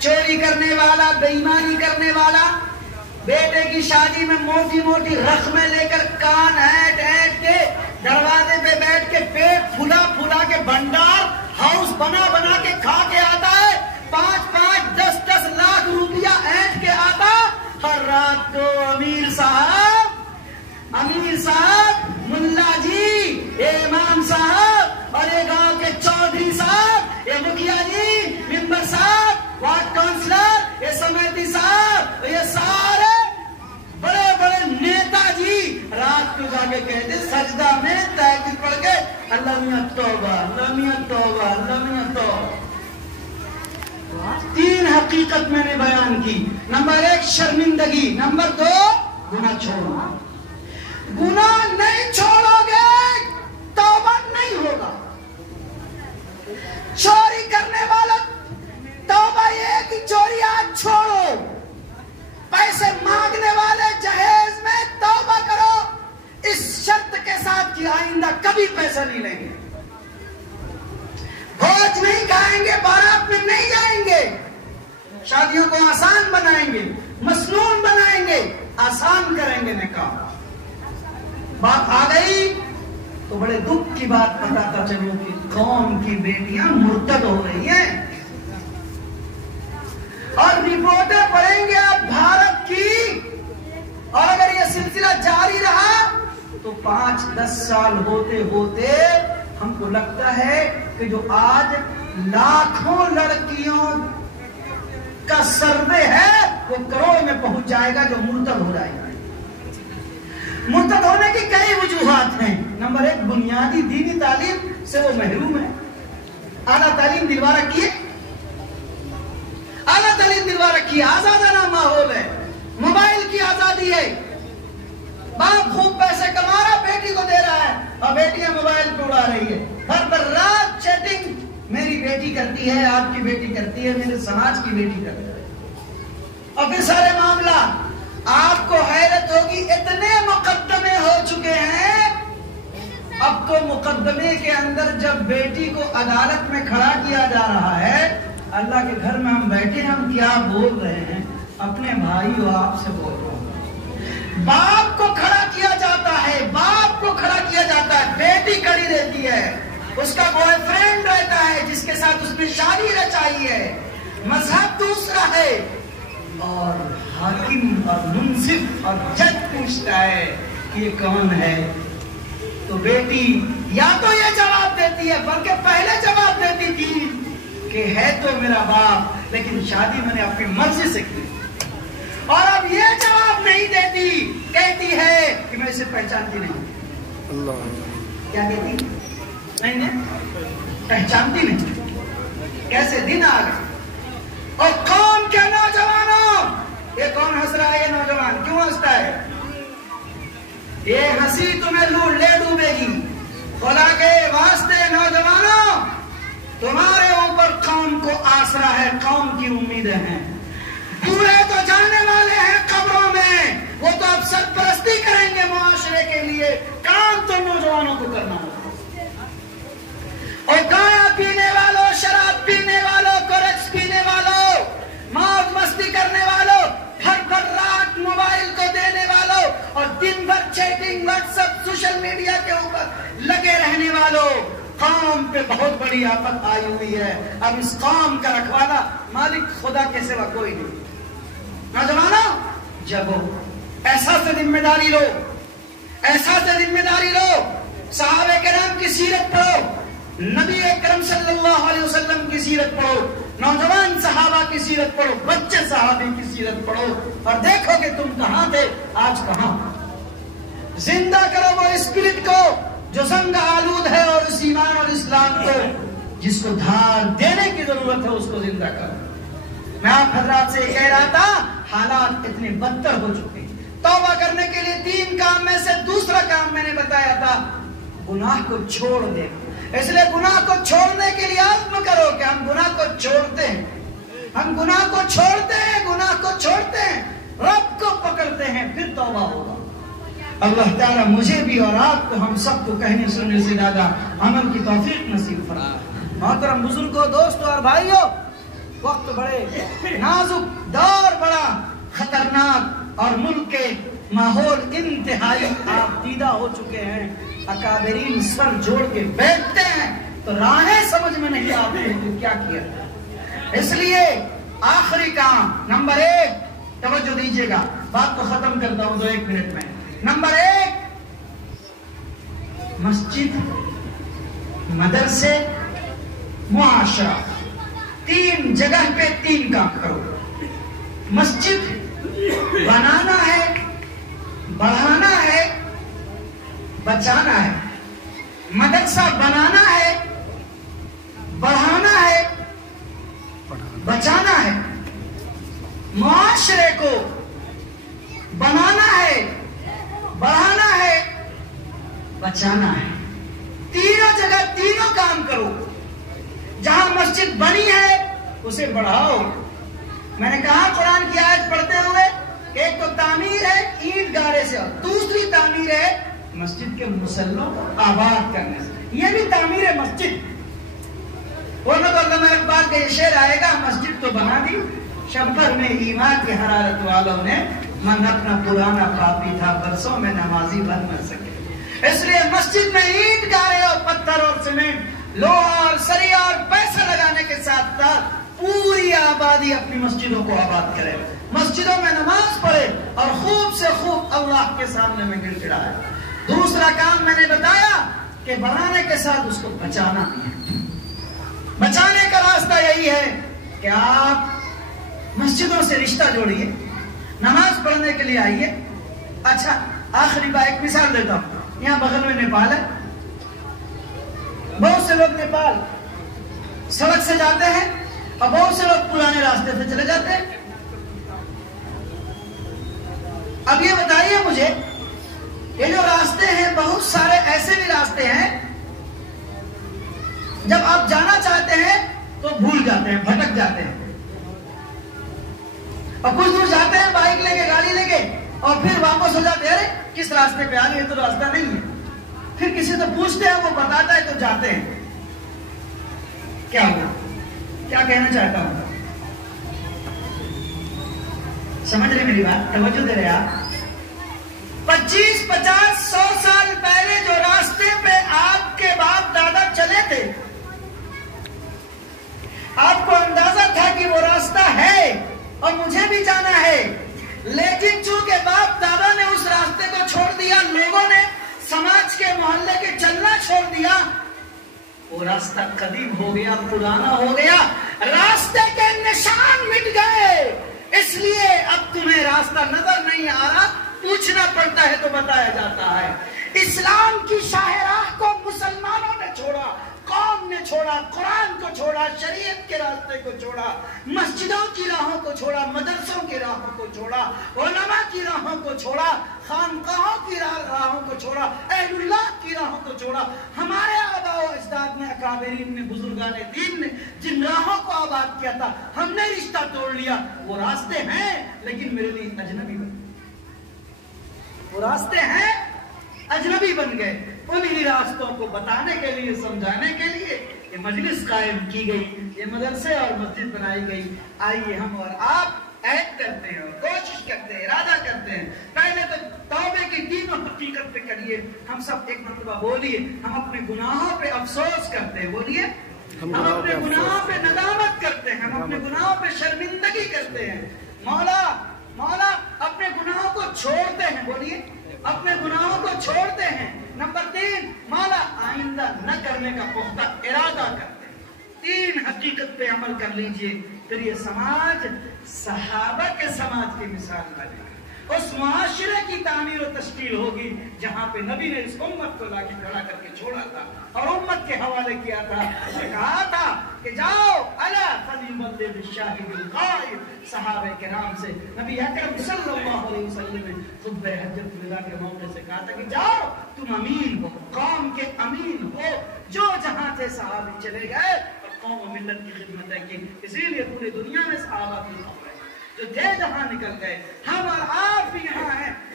چوری کرنے والا، بے ایمانی کرنے والا، بیٹے کی شادی میں موٹی موٹی رقمیں لے کر کان ہینٹ ہینٹ کے دروازے پہ بیٹھ کے پیٹ پھلا پھلا کے بھنڈار ہاؤس بنا بنا کے کھا کے آتا ہے، 5-5 10-10 لاکھ روپیہ اینٹ کے آتا، ہر رات کو امیر صاحب، ملا جی، امام صاحب اور یہ گاؤں کے چودھری صاحب، یہ مکھیا جی، ممبر صاحب، وارڈ کونسلر، یہ سمیتی صاحب، یہ سارے بڑے بڑے نیتا جی رات کو جا کے کہتے سجدہ میں تہجد پڑھ کے اللہ میاں توبہ، اللہ میاں توبہ، اللہ میاں توبہ۔ 3 حقیقت میں نے بیان کی۔ نمبر 1 شرمندگی، نمبر 2 گناہ چھوڑنا۔ گناہ نہیں چھوڑو گے توبہ نہیں ہوگا۔ چوری کرنے والا توبہ یہ کہ چوری آج چھوڑو، پیسے مانگنے والے جہیز میں توبہ کرو اس شرط کے ساتھ کہ آئندہ کبھی پیسہ نہیں لیں گے، بھوج نہیں کھائیں گے، بارات میں نہیں جائیں گے، شادیوں کو آسان بنائیں گے، مسنون بنائیں گے، آسان کریں گے نکاح۔ بات آ گئی تو بڑے دکھ کی بات بتاتا چلوں کہ قوم کی بیٹیاں مرتد ہو رہی ہیں، اور رپورٹیں پڑھیں گے آپ بھارت کی، اور اگر یہ سلسلہ جاری رہا تو 5-10 سال ہوتے ہوتے ہم کو لگتا ہے کہ جو آج لاکھوں لڑکیوں کا سروے ہے وہ کروڑ میں پہنچ جائے گا جو مرتد ہو جائے گا۔ مرتد ہونے کی کئی وجوہات ہیں۔ نمبر 1 بنیادی دینی تعلیم سے وہ محروم ہے، اعلیٰ تعلیم دلوا رکھی ہے، اعلیٰ تعلیم دلوا رکھی ہے، آزادانہ ماحول ہے، موبائل کی آزادی ہے، باپ خوب پیسے کما رہا بیٹی کو دے رہا ہے اور بیٹیاں موبائل پہ اڑا رہی ہے، ہر پر رات چیٹنگ میری بیٹی کرتی ہے، آپ کی بیٹی کرتی ہے، میرے سماج کی بیٹی کرتی ہے، اور پھر سارے معاملات آپ کو حیرت ہوگی اتنے مقدمے ہو چکے ہیں۔ اب تو مقدمے کے اندر جب بیٹی کو عدالت میں کھڑا کیا جا رہا ہے، اللہ کے گھر میں ہم بیٹھے ہیں، ہم کیا بول رہے ہیں؟ اپنے بھائی و آپ سے بول رہے ہیں۔ باپ کو کھڑا کیا جاتا ہے، باپ کو کھڑا کیا جاتا ہے، بیٹی کھڑی رہتی ہے، اس کا بوائے فرینڈ رہتا ہے جس کے ساتھ اس نے شادی رچائی ہے، مذہب دوسرا ہے، اور حاکم اور منصف اور جج پوچھتا ہے کہ یہ کون ہے، تو بیٹی یا تو یہ جواب دیتی ہے، بلکہ پہلے جواب دیتی تھی کہ ہے تو میرا باپ لیکن شادی میں نے اپنی مرضی سے کی، اور اب یہ جواب نہیں دیتی، کہتی ہے کہ میں اسے پہچانتی نہیں۔ اللہ کیا کہتی؟ نہیں پہچانتی نہیں۔ کیسے دن آ گئے، اور قوم کے نوجوانوں، یہ کون ہنس رہا ہے؟ یہ نوجوان کیوں ہنستا ہے؟ یہ ہنسی تمہیں لے ڈوبے گی۔ خدا کے واسطے نوجوانوں، تمہارے اوپر قوم کو آسرا ہے، قوم کی امیدیں ہیں۔ بوڑھے تو جانے والے ہیں قبروں میں، وہ تو اب سرپرستی کریں گے معاشرے کے لیے، کام تو نوجوانوں کو کرنا ہوگا۔ اور گایا پینے والوں، شراب پینے والوں، کورکس پینے والوں، موج مستی کرنے والوں، ہر رات موبائل کو دینے والوں اور دن بھر chatting, WhatsApp, social media کے اوپر لگے رہنے والوں، قوم پہ بہت بڑی آفت آئی ہوئی ہے۔ اب اس قوم کا رکھوالا مالک خدا کے سوا کوئی نہیں۔ نوجوانوں، جب ایسا سے ذمہ داری لو، ایسا سے ذمہ داری لو، صحابہ کرام کی سیرت پڑھو، نبی اکرم صلی اللہ علیہ وسلم کی سیرت پڑھو، نوجوان صحابہ کی سیرت پڑھو، بچے صحابی کی سیرت پڑھو، اور دیکھو کہ تم کہاں تھے، آج کہاں۔ زندہ کرو وہ اسپرٹ کو جو زنگ آلود ہے، اور اس ایمان اور اسلام کو جس کو دھار دینے کی ضرورت ہے، اس کو زندہ کرو۔ میں آپ حضرات سے کہہ رہا تھا، حالات اتنے بدتر ہو چکے ہیں۔ توبہ کرنے کے لیے 3 کام میں سے دوسرا کام میں نے بتایا تھا، گناہ کو چھوڑ دے۔ اس لیے گناہ کو چھوڑنے کے لیے عزم کرو کہ ہم گناہ کو چھوڑتے ہیں، ہم گناہ کو چھوڑتے ہیں، گناہ کو چھوڑتے ہیں، رب کو پکڑتے ہیں، پھر توبہ ہوگا۔ اللہ تعالیٰ مجھے بھی اور آپ کو، ہم سب کو کہنے سننے سے زیادہ عمل کی توفیق نصیب فرمائے۔ محترم بزرگوں، دوستوں اور بھائیوں، وقت بڑے نازک، دور بڑا خطرناک، اور ملک کے ماحول انتہائی آپ دیدہ ہو چکے ہیں۔ اکابرین سر جوڑ کے بیٹھتے ہیں تو راہیں سمجھ میں نہیں آتے کہ کیا کیا۔ اس لیے آخری کام نمبر 1، توجہ دیجئے گا، بات کو ختم کرتا ہوں 2-1 منٹ میں۔ نمبر 1، مسجد، مدرسے، معاشرہ، 3 جگہ پہ 3 کام کرو۔ مسجد بنانا ہے، بڑھانا ہے، بچانا ہے۔ مدرسہ بنانا ہے، بڑھانا ہے، بچانا ہے۔ معاشرے کو بنانا ہے، بڑھانا ہے، بچانا ہے۔ تینوں جگہ تینوں کام کرو۔ جہاں مسجد بنی ہے اسے بڑھاؤ۔ میں نے کہا قرآن کی آیت پڑھتے ہوئے، ایک تو تعمیر ہے اینٹ گارے سے، اور دوسری تعمیر ہے مسجد کے مسلوں کو آباد کرنے سے۔ یہ بھی تعمیر ہے مسجد۔ ورنہ تو علامہ اقبال کا یہ شعر آئے گا، مسجد تو بنا دی شمپر میں ایمان کی حرارت والوں نے، من اپنا پرانا پاپی تھا برسوں میں نمازی بن نہ سکے۔ اس لیے مسجد میں اینٹ گارے اور پتھر اور سیمنٹ، لوہا اور سریا اور پیسہ لگانے کے ساتھ ساتھ پوری آبادی اپنی مسجدوں کو آباد کرے، مسجدوں میں نماز پڑھے اور خوب سے خوب اللہ کے سامنے میں گڑ گڑائے۔ دوسرا کام میں نے بتایا کہ بڑھانے کے ساتھ اس کو بچانا بھی ہے۔ بچانے کا راستہ یہی ہے کہ آپ مسجدوں سے رشتہ جوڑیے، نماز پڑھنے کے لیے آئیے۔ اچھا آخری بار ایک مثال دیتا ہوں، یہاں بغل میں نیپال ہے، بہت سے لوگ نیپال سڑک سے جاتے ہیں اور بہت سے لوگ پرانے راستے سے چلے جاتے ہیں۔ اب یہ بتائیے مجھے، یہ جو راستے ہیں بہت سارے ایسے بھی راستے ہیں جب آپ جانا چاہتے ہیں تو بھول جاتے ہیں، بھٹک جاتے ہیں، اور کچھ دور جاتے ہیں بائک لے کے، گاڑی لے کے، اور پھر واپس ہو جاتے ہیں، ارے کس راستے پہ آ گئے، یہ تو راستہ نہیں ہے۔ پھر کسی سے پوچھتے ہیں، وہ بتاتا ہے تو جاتے ہیں۔ کیا ہوا؟ کیا کہنا چاہتا ہوں؟ سمجھ رہے میری بات؟ توجہ دے رہے آپ؟ 25, 50, 100 سال پہلے جو راستے پہ آپ کے باپ دادا چلے تھے، آپ کو اندازہ تھا کہ وہ راستہ ہے اور مجھے بھی جانا ہے، لیکن چونکہ باپ دادا نے اس راستے کو چھوڑ دیا، لوگوں نے سماج کے محلے کے چلنا چھوڑ دیا، وہ راستہ قدیم ہو گیا، پرانا ہو گیا، راستے کے نشان مٹ گئے۔ اس لیے اب تمہیں راستہ نظر نہیں آ رہا، پوچھنا پڑتا ہے تو بتایا جاتا ہے۔ اسلام کی شاہراہ کو مسلمانوں نے چھوڑا، قوم نے چھوڑا، قرآن کو چھوڑا، شریعت کے راستے کو چھوڑا، مسجدوں کی راہوں کو چھوڑا، مدرسوں کی راہوں کو چھوڑا، علماء کی راہوں کو چھوڑا، خانقاہوں کی راہوں کو چھوڑا، اہل اللہ کی راہوں کو چھوڑا۔ ہمارے آباء و اجداد نے، اکابرین نے، بزرگان دین نے جن راہوں کو آباد کیا تھا، ہم نے رشتہ توڑ لیا۔ وہ راستے ہیں لیکن میرے لیے اجنبی بن گئے، وہ راستے ہیں اجنبی بن گئے۔ انہی راستوں کو بتانے کے لیے، سمجھانے کے لیے یہ مجلس قائم کی گئی، یہ مدرسے اور مسجد بنائی گئی۔ آئیے ہم اور آپ عہد کرتے ہیں اور کوشش کرتے ہیں، ارادہ کرتے ہیں، پہلے تو توبے کی تینوں حقیقت پہ کریے۔ ہم سب ایک مرتبہ بولیے، ہم اپنے گناہوں پہ افسوس کرتے ہیں، بولیے ہم اپنے گناہوں پہ ندامت کرتے ہیں، ہم اپنے گناہوں پہ شرمندگی کرتے ہیں۔ مولا مولا اپنے گناہوں کو چھوڑتے ہیں، بولیے اپنے گناہوں کو چھوڑتے ہیں۔ نمبر 3، مولا آئندہ نہ کرنے کا پختہ ارادہ کرتے ہیں۔ 3 حقیقت پہ عمل کر لیجئے، پھر یہ سماج صحابہ کے سماج کی مثال بنے گا، اس معاشرے کی تعمیر و تشکیل ہوگی جہاں پہ نبی نے اس امت کو لا کے کھڑا کر کے چھوڑا تھا اور امت کے حوالے کیا تھا، کہا تھا کہ جاؤ الا فلیبلغ الشاہد الغائب۔ صحابہ کرام سے نبی اکرم صلی اللہ علیہ وسلم نے خطبہ حجۃ الوداع کے موقع سے کہا تھا کہ جاؤ تم امین ہو، قوم کے امین ہو۔ جو جہاں تھے صحابہ چلے گئے اور قوم و ملت کی خدمت کی، اسی لیے پوری دنیا میں صحابہ کی خبر ہے جو تھے جہاں نکل گئے۔ ہم اور آپ بھی یہاں ہیں،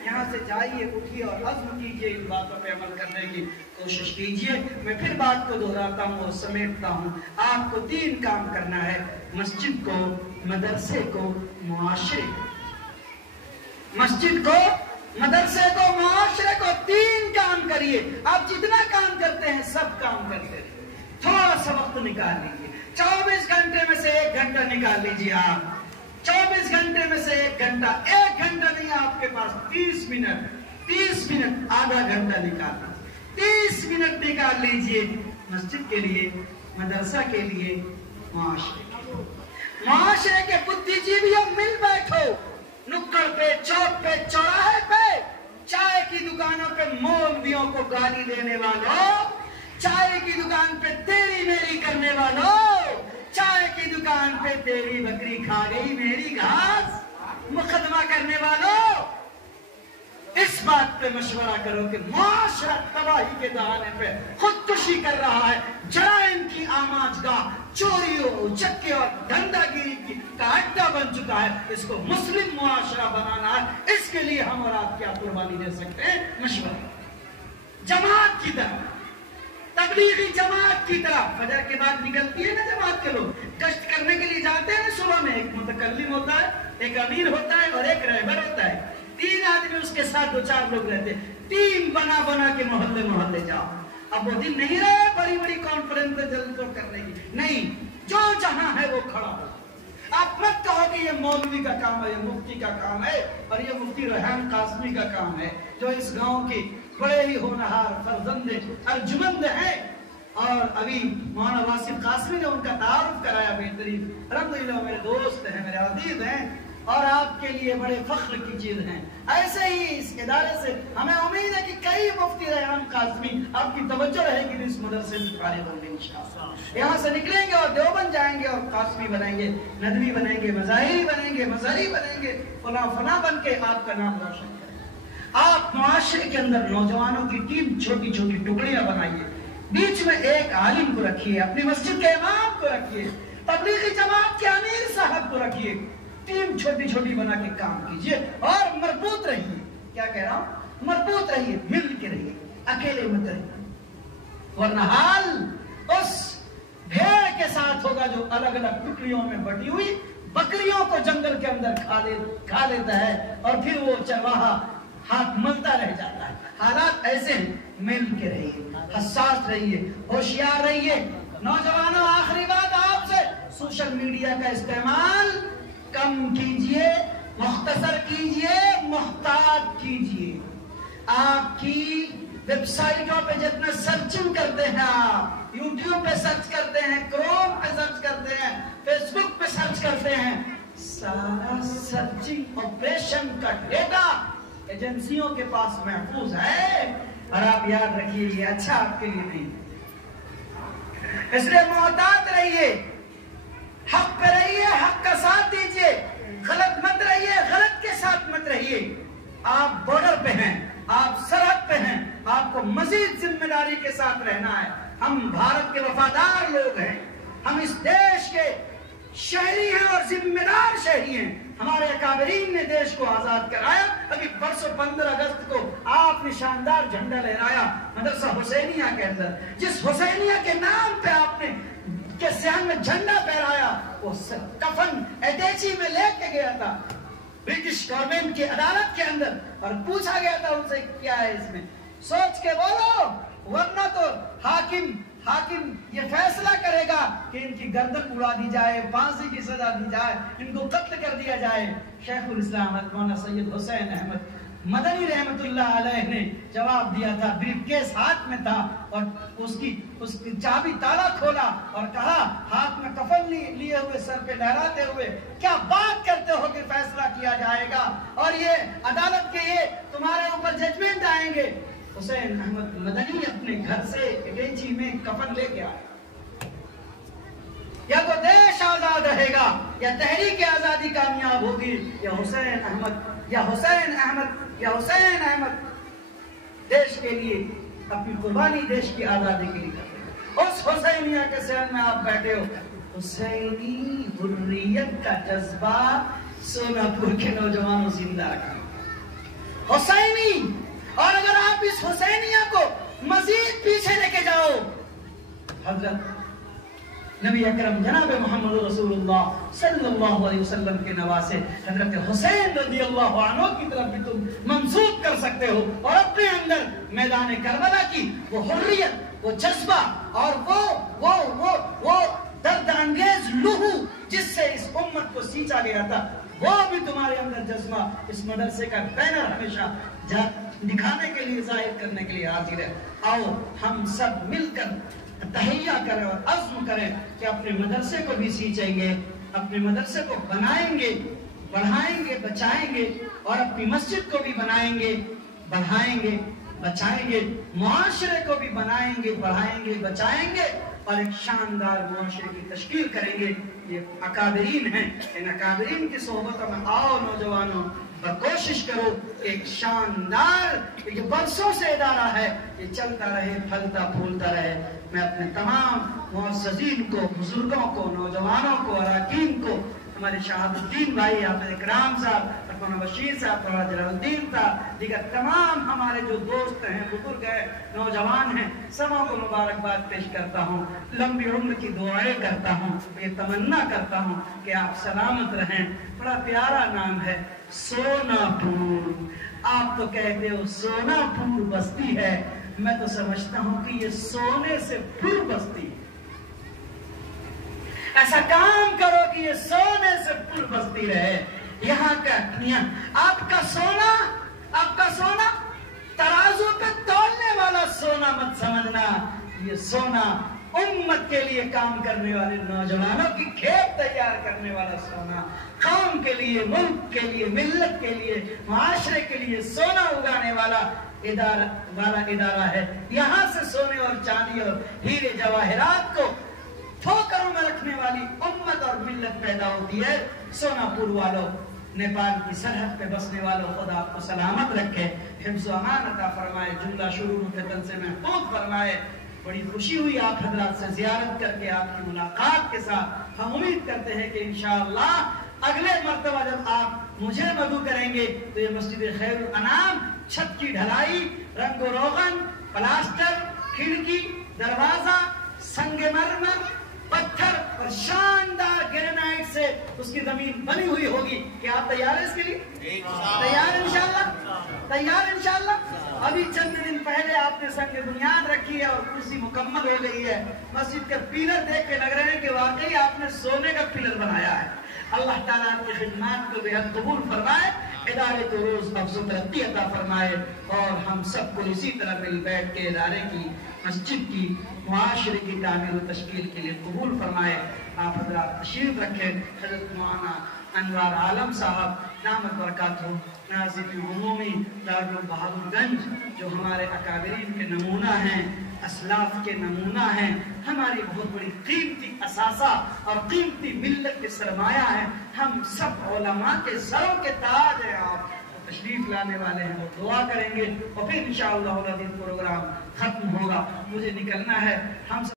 یہاں سے جائیے، اٹھیے اور عزم کیجیے ان باتوں پہ عمل کرنے کی کوشش کیجیے۔ میں پھر بات کو دہراتا ہوں اور سمیٹتا ہوں، آپ کو 3 کام کرنا ہے، مسجد کو، مدرسے کو، معاشرے کو۔ مسجد کو، مدرسے کو، معاشرے کو 3 کام کریے۔ آپ جتنا کام کرتے ہیں سب کام کرتے ہیں، تھوڑا سا وقت نکال لیجیے۔ 24 گھنٹے میں سے 1 گھنٹہ نکال لیجیے آپ، 24 گھنٹے میں سے 1 گھنٹہ، 1 گھنٹہ نہیں آپ کے پاس 30 منٹ، آدھا گھنٹہ نکال لیجیے، 30 منٹ نکال لیجیے مسجد کے لیے، مدرسہ کے لیے، معاشرے کے لیے۔ معاشرے کے بدھی جیویوں مل بیٹھو، نکڑ پہ، چوک پہ، چوراہے پہ، چائے کی دکانوں پہ مولویوں کو گالی دینے والوں، چائے کی دکان پہ تیری میری کرنے والوں، چائے کی دکان پہ تیری بکری کھا گئی میری گھاس مقدمہ کرنے والوں، اس بات پہ مشورہ کرو کہ معاشرہ تباہی کے دہانے پہ خودکشی کر رہا ہے، جرائم کی آماجگاہ، چوریوں، چکے اور دھندا گیری کا اڈا بن چکا ہے۔ اس کو مسلم معاشرہ بنانا ہے، اس کے لیے ہم اور آپ کیا قربانی دے سکتے ہیں؟ مشورہ، جماعت کی طرح، تبلیغی جماعت کی طرح۔ فجر کے بعد نکلتی ہے نا جماعت کے لوگ، گشت کرنے کے لیے جاتے ہیں صبح میں، ایک متکلم ہوتا ہے، ایک امیر ہوتا ہے اور ایک رہبر ہوتا ہے، 3 آدمی اس کے ساتھ 2-4 لوگ رہتے ہیں، ٹیم بنا بنا کے محلے جاؤ۔ اب وہ دن نہیں رہے بڑی بڑی کانفرنس جلد کرنے کی، نہیں، جو جہاں ہے وہ کھڑا ہو۔ آپ مت کہو کہ یہ مولوی کا کام ہے، یہ مفتی کا کام ہے، اور یہ مفتی ریحان قاسمی کا کام ہے، جو اس گاؤں کی بڑے ہی ہونہار فرزند ارجمند ہیں۔ اور ابھی مولانا واصف قاسمی نے ان کا تعارف کرایا بہترین، الحمدللہ میرے دوست ہیں، میرے عزیز ہیں، اور آپ کے لیے بڑے فخر کی چیز ہیں۔ ایسے ہی اس ادارے سے ہمیں امید ہے کہ کئی مفتی ریحان قاسمی آپ کی توجہ رہے گی، اس مدرسے سے فارغ ہوں گے انشاءاللہ، یہاں سے نکلیں گے اور دیوبند جائیں گے اور قاسمی بنیں گے، ندوی بنیں گے، مظاہری بنیں گے، مظہری بنیں گے، فلاں بن کے آپ کا نام روشن کریں۔ آپ معاشرے کے اندر نوجوانوں کی ٹیم چھوٹی چھوٹی ٹکڑیاں بنائیے، بیچ میں ایک عالم کو رکھیے، اپنی مسجد کے امام کو رکھیے، تبلیغی جماعت کے امیر صاحب کو رکھیے، ٹیم چھوٹی چھوٹی بنا کے کام کیجئے اور مربوط رہیے۔ کیا کہہ رہا ہوں؟ مربوط رہیے، مل کے رہیے، اکیلے مت رہیے، ورنہ حال اس بھیڑ کے ساتھ ہوگا جو الگ الگ ٹکڑیوں میں بٹی ہوئی بکریوں کو جنگل کے اندر کھا لیتا ہے، اور پھر وہ چرواہا ہاتھ ملتا رہ جاتا ہے۔ حالات ایسے ہیں، مل کے رہیے، حساس رہیے، ہوشیار رہیے۔ نوجوانوں، آخری بات آپ سے، سوشل میڈیا کا استعمال کم کیجئے، مختصر کیجئے، محتاط کیجئے۔ آپ کی ویب سائٹوں پہ جتنا سرچنگ کرتے ہیں، آپ یوٹیوب پہ سرچ کرتے ہیں، کروم پہ سرچ کرتے ہیں، فیس بک پہ سرچ کرتے ہیں، سارا سرچنگ آپریشن کا ڈیٹا ایجنسیوں کے پاس محفوظ ہے، اور آپ یاد رکھیے یہ اچھا آپ کے لیے نہیں، اس لیے محتاط رہیے، حق پہ رہیے، حق کا ساتھ دیجئے، غلط مت رہیے، غلط کے ساتھ مت رہیے۔ آپ بارڈر پہ ہیں، آپ سرحد پہ ہیں، آپ کو مزید ذمہ داری کے ساتھ رہنا ہے۔ ہم بھارت کے وفادار لوگ ہیں، ہم اس دیش کے شہری ہیں اور ذمہ دار شہری ہیں۔ ہمارے اکابرین نے دیش کو آزاد کرایا، ابھی پرسوں 15 اگست کو آپ نے شاندار جھنڈا لہرایا مدرسہ حسینیہ کے اندر، جس حسینیہ کے نام پہ آپ نے کے سیان میں جھنڈا پھہرایا، وہ کفن ایڈیچی میں لے کے گیا تھا برٹش گورنمنٹ کی عدالت کے اندر، اور پوچھا گیا تھا ان سے کیا ہے اس میں، سوچ کے بولو، ورنہ تو حاکم یہ فیصلہ کرے گا کہ ان کی گردن اڑا دی جائے، پھانسی کی سزا دی جائے، ان کو قتل کر دیا جائے۔ شیخ الاسلام مولانا سید حسین احمد مدنی رحمت اللہ علیہ نے جواب دیا تھا، بریف کیس ہاتھ میں تھا، اور اس کی چابی تالا کھولا اور کہا، ہاتھ میں کفن لیے ہوئے، سر پہ لہراتے ہوئے، کیا بات کرتے ہو کہ فیصلہ کیا جائے گا اور یہ عدالت کے یہ تمہارے اوپر ججمنٹ آئیں گے۔ حسین احمد مدنی اپنے گھر سے ایڈیچی میں کفن لے کے آئے۔ یا تو دیش آزاد رہے گا، یا تحریک آزادی کامیاب ہوگی، یا حسین احمد دیش کے لیے اپنی قربانی دیش کی آزادی کے لیے کرتے ہیں۔ اس حسینیہ کے سین میں آپ بیٹھے ہو، حسینی حریت کا جذبہ سوناپور کے نوجوانوں زندہ رکھا، حسینی، اور اگر آپ اس حسینیہ کو مزید پیچھے لے کے جاؤ، حضرت نبی اکرم جناب محمد رسول اللہ صلی اللہ علیہ وسلم کے نواسے حضرت حسین رضی اللہ عنہ کی طرف بھی تم منسوب کر سکتے ہو، اور اپنے اندر میدان کربلا کی وہ حریت، وہ جذبہ اور وہ درد انگیز لہو جس سے اس امت کو سینچا گیا تھا، وہ بھی تمہارے اندر جذبہ اس مدرسے کا بینر ہمیشہ دکھانے کے لیے، ظاہر کرنے کے لیے حاضر ہے۔ آؤ ہم سب مل کر تہیہ کریں اور عزم کریں کہ اپنے مدرسے کو بھی سینچیں گے، اپنے مدرسے کو بنائیں گے، بڑھائیں گے، بچائیں گے، اور اپنی مسجد کو بھی بنائیں گے، بڑھائیں گے، بچائیں گے، معاشرے کو بھی بنائیں گے، بڑھائیں گے، بچائیں گے، اور ایک شاندار معاشرے کی تشکیل کریں گے۔ یہ اکابرین ہیں، ان اکابرین کی صحبتوں میں آؤ نوجوانوں، کوشش کرو ایک شاندار، یہ برسوں سے ادارہ ہے، یہ چلتا رہے، پھلتا پھولتا رہے۔ میں اپنے تمام معززین کو، بزرگوں کو، نوجوانوں کو، اراکین کو، ہمارے شہاب الدین بھائی، حافظ اکرام صاحب، ارفان بشیر صاحب، مولانا جلال الدین صاحب، دیگر تمام ہمارے جو دوست ہیں، بزرگ ہیں، نوجوان ہیں، سبوں کو مبارکباد پیش کرتا ہوں، لمبی عمر کی دعائیں کرتا ہوں، یہ تمنا کرتا ہوں کہ آپ سلامت رہیں۔ بڑا پیارا نام ہے سونا پور۔ آپ تو کہتے ہو سونا پور بستی ہے، میں تو سمجھتا ہوں کہ یہ سونے سے پر بستی ہے۔ ایسا کام کرو کہ یہ سونے سے پر بستی رہے۔ یہاں کا آپ کا سونا ترازو پہ تولنے والا سونا مت سمجھنا، یہ سونا امت کے لیے کام کرنے والے نوجوانوں کی کھیت تیار کرنے والا سونا، قوم کے لیے، ملک کے لیے، ملت کے لیے، معاشرے کے لیے سونا اگانے والا ادارہ ہے۔ یہاں سے سونے اور چاندی اور ہیرے جواہرات کو ٹھوکروں میں رکھنے والی امت اور ملت پیدا ہوتی ہے۔ سونا پور والوں، نیپال کی سرحد پہ بسنے والوں، خدا آپ کو سلامت رکھے، حفظ و امان عطا فرمائے، جملہ شرور و فتن سے محفوظ فرمائے۔ بڑی خوشی ہوئی آپ حضرات سے زیارت کر کے، آپ کی ملاقات کے ساتھ۔ ہم امید کرتے ہیں کہ انشاءاللہ اگلے مرتبہ جب آپ مجھے مدعو کریں گے تو یہ مسجد خیر الانام چھت کی ڈھلائی، رنگ و روغن، پلاسٹر، کھڑکی، دروازہ، سنگ مرمر، پتھر اور شاندار گرینائٹ سے اس کی زمین بنی ہوئی ہوگی۔ کیا آپ تیار ہیں اس کے لیے؟ تیار انشاءاللہ؟ تیار انشاءاللہ؟ ابھی چند دن پہلے آپ نے سنگ بنیاد رکھی ہے اور کرسی مکمل ہو گئی ہے۔ مسجد کے پیلر دیکھ کے لگ رہے ہیں کہ واقعی آپ نے سونے کا پیلر بنایا ہے۔ اللہ تعالیٰ آپ کی خدمات کو بے حد قبول فرمائے، ادارے کو روز افزو ترقی عطا فرمائے، اور ہم سب کو اسی طرح مل بیٹھ کے ادارے کی، مسجد کی، معاشرے کی تعمیر و تشکیل کے لیے قبول فرمائے۔ آپ حضرات تشریف رکھیں۔ حضرت مولانا انوار عالم صاحب دامت برکاتہ ناظم عمومی دارالعلوم بہادر گنج، جو ہمارے اکابرین کے نمونہ ہیں، اسلاف کے نمونہ ہیں، ہماری بہت بڑی قیمتی اثاثہ اور قیمتی ملت کے سرمایہ ہیں، ہم سب علماء کے سروں کے تاج ہیں۔ آپ تشریف لانے والے ہیں، وہ دعا کریں گے اور پھر انشاءاللہ پروگرام ختم ہوگا۔ مجھے نکلنا ہے۔ ہم